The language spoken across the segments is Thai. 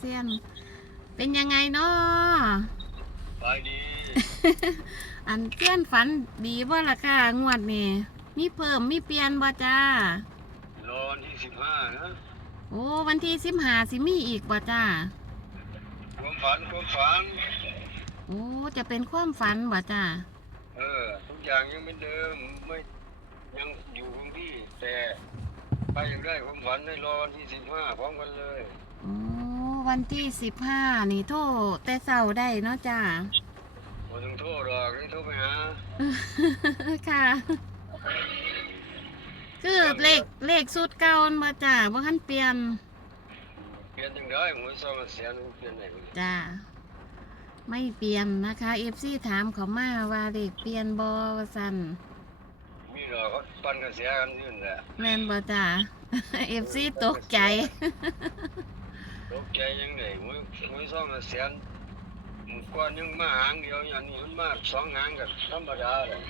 เซียน เป็นยังไงเนาะไปดีอันเซียนฝันดีบ่ล่ะค่ะงวดนี่มีเพิ่มมีเปลี่ยนบ่จ้ารอวันที่สิบห้านะโอ้วันที่สิบหาสิมีอีกบ่จ้าความฝันความฝันโอ้จะเป็นความฝันบ่จ้าเออทุกอย่างยังเหมือนเดิมไม่ยังอยู่คงที่แต่ไปยังได้ความฝันให้รอวันที่สิบห้าพร้อมกันเลยโอ้ วันที่สิบห้านี่โทษแต่เศร้าได้เนาะจ้าบ่ต้องโทษหรอกนี่โทรไปหาค่ะ คือเลขเลขสูตรเก่าอันบ่จ้าบ่ทันเปลี่ยน เปลี่ยนจังได้หมวยซองเสียนเปลี่ยนไหนบ่จ้าไม่เปลี่ยนนะคะ FC ถามเขามาว่าเลขเปลี่ยนบ่ว่าซั่นมีหรอกเขาปั่นกันเสียกันยื่นแหละแม่นบ่จ้า FC ตกใจ ตกใจยังไงหมวยหมวยซองเสียนหมู่ก้อนยังมาหางเดียวอันนี้มันมาสองหางกับธรรมดาเลย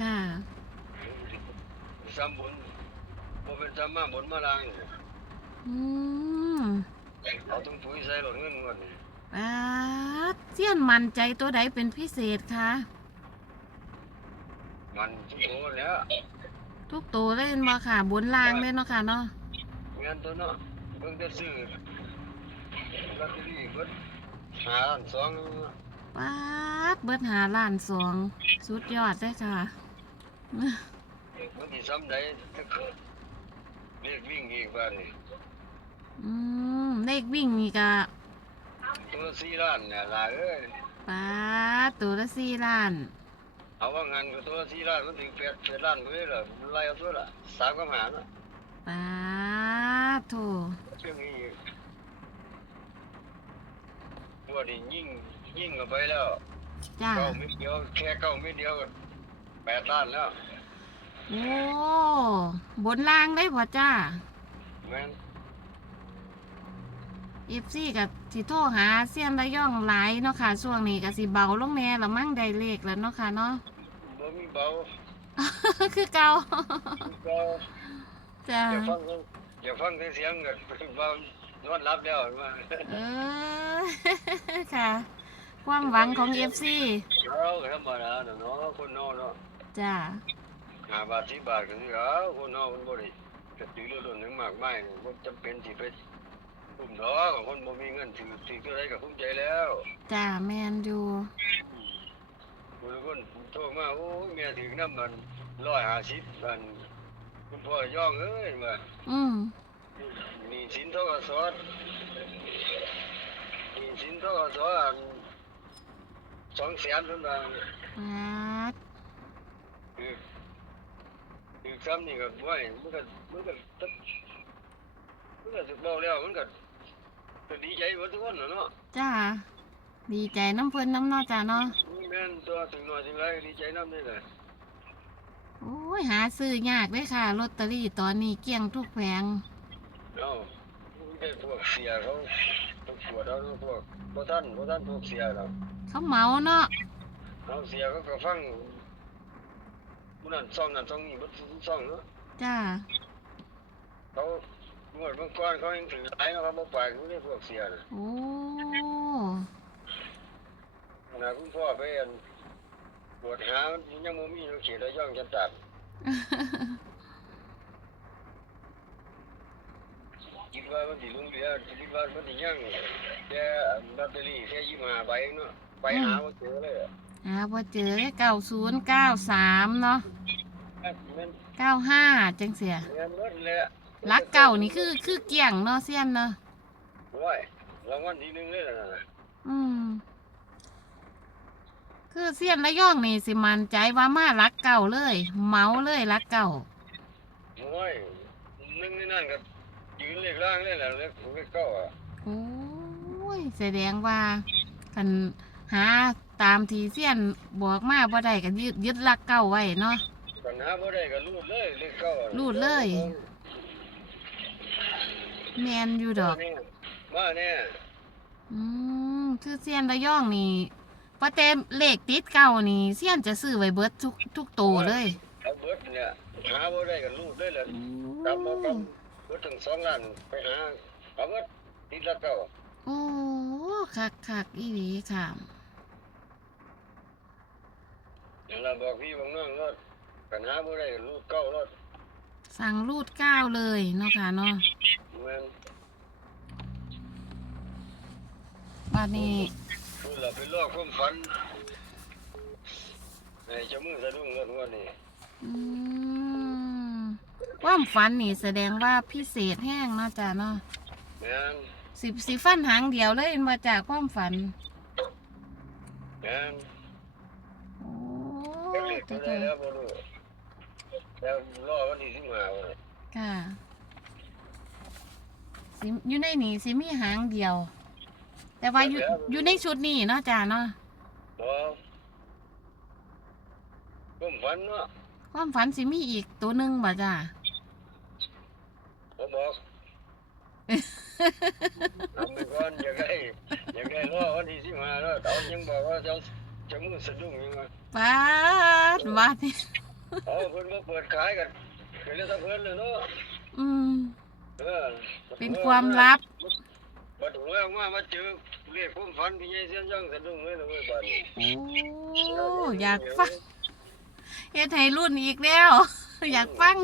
ค่ะ ซ้ำบนบ่เป็นซ้ำมาบนมาลางนี่อืมเอาถุงปุ๋ยใส่รถเงินก่อนนี่ปาดเสี้ยนมั่นใจตัวใดเป็นพิเศษคะ มันทุกโตแล้วทุกตัวเลยเห็นบ่ค่ะบนล่างเลยเนาะค่ะเนาะเงินตัวเนาะเพิ่งจะซื้อ ลอตเตอรี่เบิดหาล้านสองปาดเบิดหาล้านสองสุดยอดเลยค่ะมันสิซ้ำใดถ้าเกิดเรียกวิ่งอีกบ้านนี่อืมเลขวิ่งนี่ก็ตัวละสี่ล้านเนี่ยล่ะเอ้ยปาดตัวละสี่ล้าน เอาว่างานก็ตัวละสี่ล้านมันถึงแปดแปดล้านเลยล่ะไล่เอาตัวละสามกับหาเนาะปาดโถ เรื่องนี้อีก ตัวนี้ยิ่งยิ่งเข้าไปแล้วจ้าเก้าเม็ดเดียวแค่เก้าเม็ดเดียวก็แปดล้านแล้วโอ้บนล่างได้บ่จ้าแม่นเอฟซีกับสิโทรหาเสี้ยนระย่องหลายเนาะค่ะช่วงนี้ก็สิเบาลงแน่ละมั่งได้เลขแล้วเนาะค่ะเนาะ บ่มีเบาคือเก่าเบาจ้าอย่าฟังอย่าฟังเสียงกันเบา นอนรับแล้วมาเออ ค่ะ ความหวังของเอฟซีเอาธรรมดาเนาะคนนอกเนาะจ้าห้าบาทสิบบาทก็คือเอาคนนอกมันบ่ได้กระตือรือร้นหยังมากมายบ่จำเป็นสิไปอุ้มดอกคนบ่มีเงินถือถืออะไรก็ภูมิใจแล้วจ้าแมนอยู่คนคนโทรมาโอ้ยแม่ถึงนำมัน150อันคุณพ่อย่องเอ้ยมาอืม มีสินทกสมีสินทกสอันสองแสนเพิ่นว่าปาดคือคือคำนี้ก็บ่ให้มันก็มันก็ตึ๊บมันก็สิเบาแล้วมันก็ก็ดีใจเบิดทุกคนน่ะเนาะจ้า ดีใจน้ำเพิ่นน้ำเนอจ้าเนาะแม่นตัวถึงน้อยถึงไรก็ดีใจนำนี่แหละโอ้ยหาซื้อยากเลยค่ะลอตเตอรี่ตอนนี้เกลี้ยงทุกแผง เอ้ามันได้พวกเสียเขาพวกปวดเอาพวกบ่ทันบ่ทันพวกเสียดอกเขาเหมาเนาะเอาเสียเขาก็ฟังผู้นั้นซ่องนั้นซ่องนี้บ่ซ่องเนาะจ้าเขางวดบางก้อนเขายังถือหลายเนาะเขาบ่ปล่อยเขาได้พวกเสียน่ะโอ้ขณะคุณพ่อไปอันปวดหายังบ่มีอยู่เขตระยองจันตัด คิดว่ามันสิลุงเหลือคิดว่ามันสิยังแค่ลอตเตอรี่แค่25ใบเองเนาะไปหาบ่าเจอเลยอะหาพอเจอเก้าศูนย์เก้าสามเนาะเก้าห้าจังเสียรักเก่านี่คือคือเกี่ยงเนาะเสียนเนาะโอ้ยรางวัลที่หนึ่งเลยนะอืมคือเสียนระย่องนี่สิมันใจว่ามารักเก่าเลย เมาเลยรักเก่าโอ้ยหนึ่งในนั้นก็ ยืนเลขล่างเลยล่ะเลขเลขเก้าอะโอ้ยแสดงว่ากันหาตามทีเสียนบอกมาบ่ได้กันยึดยึดรักเก่าไว้เนาะ ปัญหาบ่ได้ก็รูดเลยเลขเก้าอะรูดเลย แมนอยู่ดอก มาเนี่ยอืมคือเสียนระย่องนี่พอเต็มเลขติดเก่านี่เสียนจะซื้อไว้เบิดทุกทุกโตวเลยเอาเบิดเนี่ยหาบ่ได้ก็รูดเลยล่ะกำเอากำ เบิดถึงสองล้านไปหาเอาเบิดติดละเก้าโอ้คักคักอีหลีค่ะอย่างเราบอกพี่บางน้องรถปัญหาบ่ได้ลูกเก้ารถสั่งรูดก้าวเลยเนาะค่ะเนาะเหมือนบัดนี้พูดเราไปลอกความฝันในเจ้ามือสะดุ้งรถวันนี้อืม ความฝันนี่แสดงว่าพิเศษแห้งเนาะจ้ะเนาะแม่นสิบสิฟันหางเดียวเลยมาจากความฝัน แม่นโอ้ก็ยเรียกจ้ะตัวได้แล้วบ่รู้แล้วรอวันที่สิบห้าวันนี้ค่ะสิอยู่ในนี่สิมีหางเดียว แต่ว่าอยู่อยู่ในชุดนี้เนาะจ้ะเนาะบ่ความฝันเนาะความฝันสิมีอีกตัวหนึ่งบ่จ้ะ ผมบอกทำไปก่อนอยากได้อยากได้รอวันที่สิบห้าแล้วเขายังบอกว่าเจ้าเจ้ามือสะดุ้งยังไงป้าดว่านี่เอาเพิ่นมาเปิดขายกันก็เลยถ้าเพิ่นเลยเนาะอืมเออเป็นความลับบัดหัวออกมามาเจอเรียกความฝันพี่ใหญ่เสียนจังสะดุ้งเลยนะเว้ยบัดนี้โอ้อยากฟังเฮ็ดให้รุ่นอีกแล้ว อยากฟัง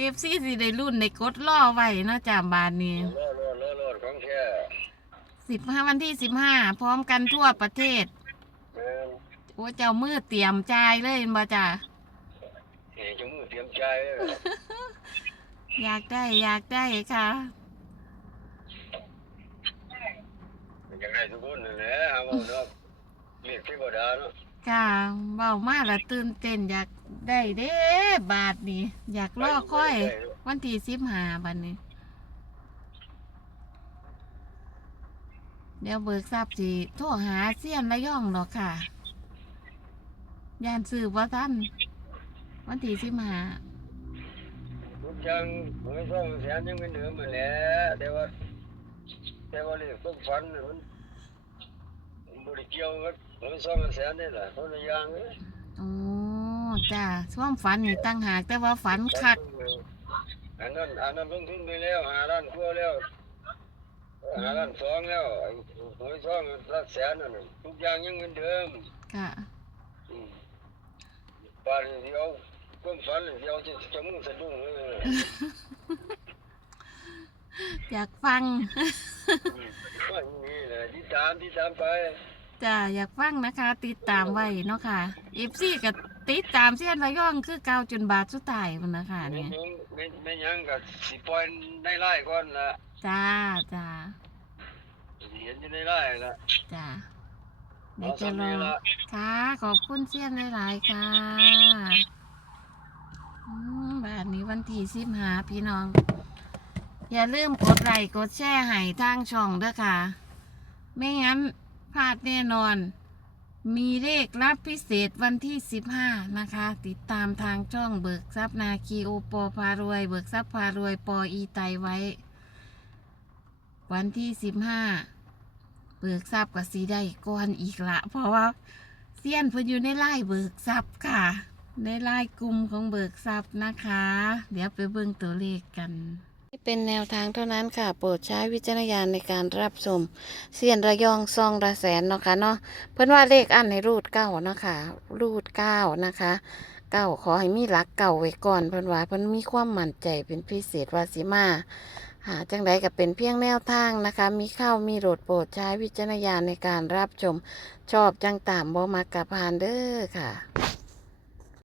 เอฟซีสิได้รุ่นในกดล่อไว้เนาะจ้ะบานนี้รอรอรอรอของแท้สิบห้าวันที่สิบห้าพร้อมกันทั่วประเทศโอ้เจ้ามือเตรียมใจายเลยบ่จ้ะเฮ้ยจ้ามือเตรียมใจเลยอยากได้อยากได้ค่ะ อยากได้ทุกคนนั่นแหละหาว่าเนาะเรียกเทวดาเนาะค่ะามาละตื่นเต้นอยากได้เด้บาทนี่อยากรอค่อย วันที่สิบหาบัดนี้ เดี๋ยวเบิกทราบสิโทรหาเสี้ยนระย่องดอกค่ะยานซื้อว่าท่านวันที่สิบหาทุกอย่างไม่ต้องแสนยังเป็นเดิมเหมือนแหละแต่ว่าแต่ว่าเรียกความฝันน่ะมันมันบ่ได้เกี่ยวกับ ไม่ต้องแสนนี่แหละคนละอย่างเลยโอ้จ้าช่วงฝันนี่ตั้งหากแต่ว่าฝันคักอันนั้นอันนั้นลงทุนไปแล้วหาล้านกว่าแล้วหาล้านสองแล้วไอ้หวยสองลักแสนนั่นน่ะทุกอย่างยังเหมือนเดิมค่ะอืมป่านนี้สิเอาความฝันนี่สิเอาจะจะมึงสะดุ้งเลยอยากฟังอืมว่าอย่างนี้แหละที่ตามที่ตามไป จ้าอยากฟังนะคะ ติดตามไว้เนาะค่ะเอฟซีกับติดตามเสี้ยนระย่องคือเกาจนบาทสุดท้ายมันนะคะไม่เนี่ยยังไม่ไม่ยังก็สิปล่อยในไร่ก่อนละจ้าจ้าสิเห็นอยู่ในไร่ละจ้าเอาเดี๋ยวจะสำรนีอละค่ะ ขอบคุณเสี้ยนหลายๆค่ะอืมบาทนี้วันที่สิบหาพี่น้อง อย่าลืมกดไลค์กดแชร์ให้ทางช่องเด้อค่ะ ไม่งั้น พลาดแน่นอน มีเลขรับพิเศษวันที่ 15 นะคะ ติดตามทางช่องเบิกทรัพย์นาคีโอปอพารวย เบิกทรัพย์พารวย ปออีไตไว้ วันที่ 15 เบิกทรัพย์กับสีได้ก่อนอีกละ เพราะว่าเซียนเพิ่นอยู่ในไล่เบิกทรัพย์ค่ะ ในไล่กลุ่มของเบิกทรัพย์นะคะ เดี๋ยวไปเบิ่งตัวเลขกัน เป็นแนวทางเท่านั้นค่ะ โปรดใช้วิจารณญาณในการรับชมเสียนระยองซองระแสนเนาะค่ะเนาะเพิ่นว่าเลขอันให้รูดเก้าเนาะค่ะรูดเก้านะคะเก้าขอให้มีหลักเก่าไว้ก่อนเพิ่นว่าเพิ่นมีความมั่นใจเป็นพิเศษว่าสิมาหาจังใดก็เป็นเพียงแนวทางนะคะ มีเข้ามีโหลดโปรดใช้วิจารณญาณในการรับชมชอบจังตามบ่มักกะพานเด้อค่ะ